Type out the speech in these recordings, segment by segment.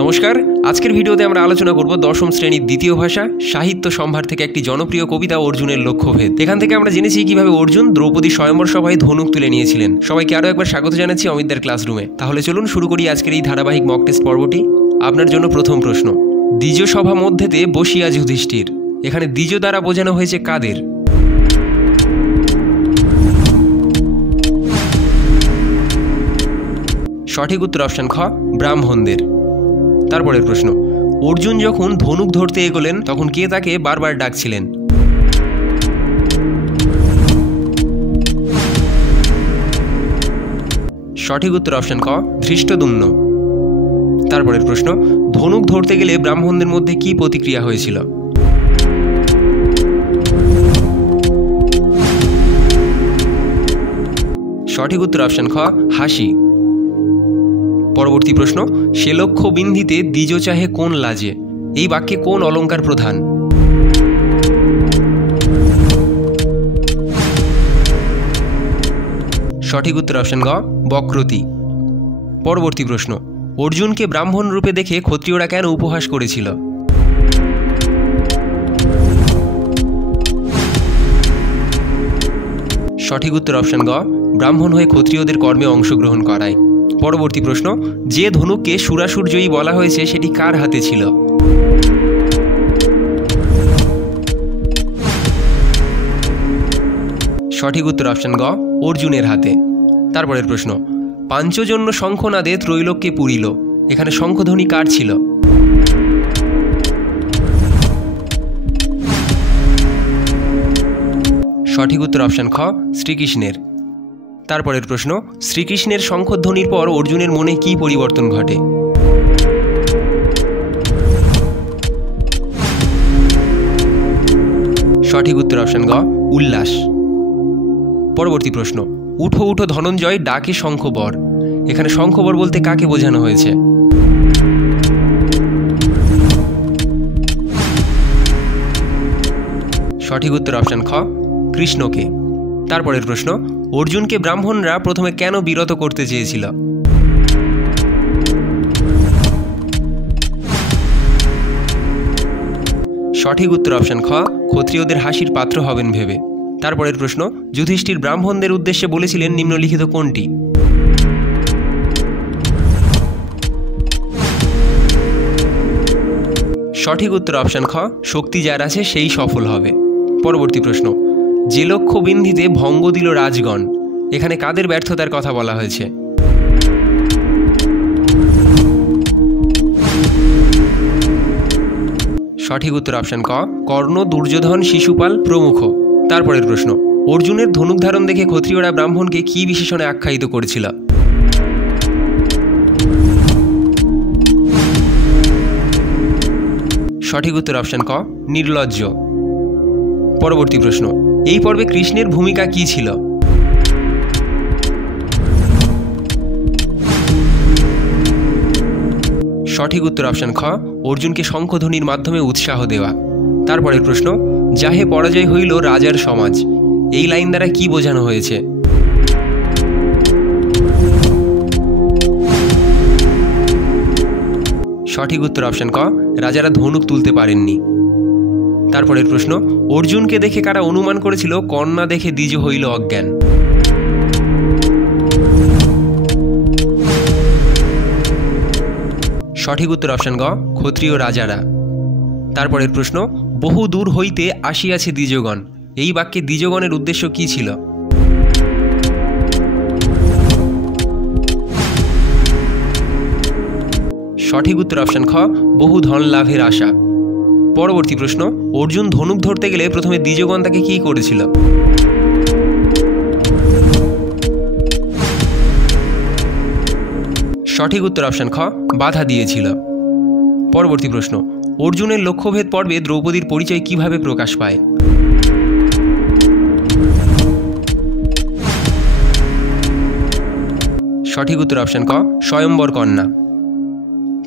নমস্কার, আজকের ভিডিওতে আমরা আলোচনা করব দশম শ্রেণীর দ্বিতীয় ভাষা সাহিত্য সম্ভার থেকে একটি জনপ্রিয় কবিতা অর্জুনের লক্ষ্যভেদ। এখান থেকে আমরা জেনেছি কিভাবে অর্জুন দ্রৌপদী স্বয়ম্বর সভায় ধনুক তুলে নিয়েছিলেন। সবাইকে আরও একবার স্বাগত জানাচ্ছি অমিতদের ক্লাসরুমে। তাহলে চলুন শুরু করি আজকের এই ধারাবাহিক মক টেস্ট পর্বটি। আপনার জন্য প্রথম প্রশ্ন, দ্বিজ সভা মধ্যেতে বসিয়া যুধিষ্ঠির, এখানে দ্বিজ দ্বারা বোঝানো হয়েছে কাদের? সঠিক উত্তর অপশন খ, ব্রাহ্মণদের। তারপরের প্রশ্ন, অর্জুন যখন ধনুক ধরতে এগোলেন তখন কে তাকে বারবার ডাকছিলেন? সঠিক উত্তর অপশন ক, ধৃষ্টদ্যুম্ন। তারপরের প্রশ্ন, ধনুক ধরতে গেলে ব্রাহ্মণদের মধ্যে কি প্রতিক্রিয়া হয়েছিল? সঠিক উত্তর অপশন খ, হাসি। পরবর্তী প্রশ্ন, সে লক্ষ্য বিন্ধিতে দ্বিজ চাহে কোন লাজে, এই বাক্যে কোন অলঙ্কার প্রধান? সঠিক উত্তর অপশন গ, বক্রতি। পরবর্তী প্রশ্ন, অর্জুনকে ব্রাহ্মণ রূপে দেখে ক্ষত্রিয়রা কেন উপহাস করেছিল? সঠিক উত্তর অপশন গ, ব্রাহ্মণ হয়ে ক্ষত্রিয়দের কর্মে অংশগ্রহণ করায়। পরবর্তী প্রশ্ন, যে ধনুককে সুরাসুর জয়ী বলা হয়েছে সেটি কার হাতে ছিল? সঠিক উত্তর অপশন গ, অর্জুনের হাতে। তারপরের প্রশ্ন, পাঞ্চজন্য শঙ্খনাদে ত্রৈলোক্যে পুরিল, এখানে শঙ্খধ্বনি কার ছিল? সঠিক উত্তর অপশন খ, শ্রীকৃষ্ণের। তারপরের প্রশ্ন, শ্রীকৃষ্ণের শঙ্খধ্বনির পর অর্জুনের মনে কি পরিবর্তন ঘটে? সঠিক উত্তর অপশন গ, উল্লাস। পরবর্তী প্রশ্ন, উঠো উঠো ধনঞ্জয় ডাকে শঙ্খবর, এখানে শঙ্খবর বলতে কাকে বোঝানো হয়েছে? সঠিক উত্তর অপশন খ, কৃষ্ণকে। তারপরের প্রশ্ন, অর্জুনকে ব্রাহ্মণরা প্রথমে কেন বিরত করতে চেয়েছিল? সঠিক উত্তর অপশন খ, ক্ষত্রিয়দের হাসির পাত্র হবেন ভেবে। তারপরের প্রশ্ন, যুধিষ্ঠির ব্রাহ্মণদের উদ্দেশ্যে বলেছিলেন নিম্নলিখিত কোনটি? সঠিক উত্তর অপশন খ, শক্তি যার আছে সেই সফল হবে। পরবর্তী প্রশ্ন, যে লক্ষ্য বিন্ধিতে ভঙ্গ দিল রাজগণ, এখানে কাদের ব্যর্থতার কথা বলা হয়েছে? সঠিক উত্তর অপশন ক, কর্ণ, দুর্যোধন, শিশুপাল প্রমুখ। তারপরের প্রশ্ন, অর্জুনের ধনুক ধারণ দেখে ক্ষত্রিয়রা ব্রাহ্মণকে কি বিশেষণে আখ্যায়িত করেছিল? সঠিক উত্তর অপশন ক, নির্লজ্জ। পরবর্তী প্রশ্ন, এই পর্বে কৃষ্ণের ভূমিকা কি ছিল? সঠিক উত্তর অপশন খ, অর্জুনকে শঙ্খধ্বনির মাধ্যমে উৎসাহ দেওয়া। তারপরের প্রশ্ন, যাহে পরাজয় হইল রাজার সমাজ, এই লাইন দ্বারা কি বোঝানো হয়েছে? সঠিক উত্তর অপশন ক, রাজারা ধনুক তুলতে পারেননি। তারপরের প্রশ্ন, অর্জুনকে দেখে কারা অনুমান করেছিল কন্যা দেখে দ্বিজ হইল অজ্ঞান? সঠিক উত্তর অপশন গ, ক্ষত্রিয় রাজারা। তারপরের প্রশ্ন, বহু দূর হইতে আসিয়াছে দ্বিজগণ, এই বাক্যে দ্বিজগণের উদ্দেশ্য কি ছিল? সঠিক উত্তর অপশন খ, বহু ধন লাভের আশা। পরবর্তী প্রশ্ন, অর্জুন ধনুক ধরতে গেলে প্রথমে দ্বিজগণ তাকে কি করেছিল? সঠিক উত্তর অপশন খ, বাধা দিয়েছিল। পরবর্তী প্রশ্ন, অর্জুনের লক্ষ্যভেদ পর্বে দ্রৌপদীর পরিচয় কিভাবে প্রকাশ পায়? সঠিক উত্তর অপশন ক, স্বয়ম্বর কন্যা।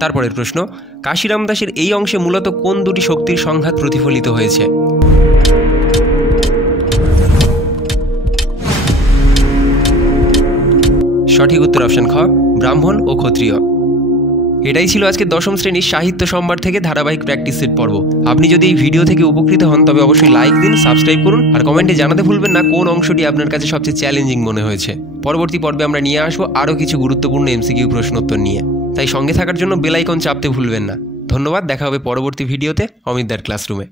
তারপরের প্রশ্ন, কাশিরাম দাসের এই অংশে মূলত কোন দুটি শক্তির সংঘাত প্রতিফলিত হয়েছে? সঠিক উত্তর অপশন খ, ব্রাহ্মণ ও ক্ষত্রিয়। এটাই ছিল আজকে দশম শ্রেণীর সাহিত্য সম্ভার থেকে ধারাবাহিক প্র্যাকটিস সেট পর্ব। আপনি যদি এই ভিডিও থেকে উপকৃত হন তবে অবশ্যই লাইক দিন, সাবস্ক্রাইব করুন আর কমেন্টে জানাতে ভুলবেন না কোন অংশটি আপনার কাছে সবচেয়ে চ্যালেঞ্জিং মনে হয়েছে। পরবর্তী পর্বে আমরা নিয়ে আসবো আরও কিছু গুরুত্বপূর্ণ এমসিকিউ প্রশ্নোত্তর নিয়ে, তাই সঙ্গে থাকার জন্য বেল আইকন চাপতে ভুলবেন না। ধন্যবাদ, দেখা হবে পরবর্তী ভিডিওতে অমিতদার ক্লাসরুমে।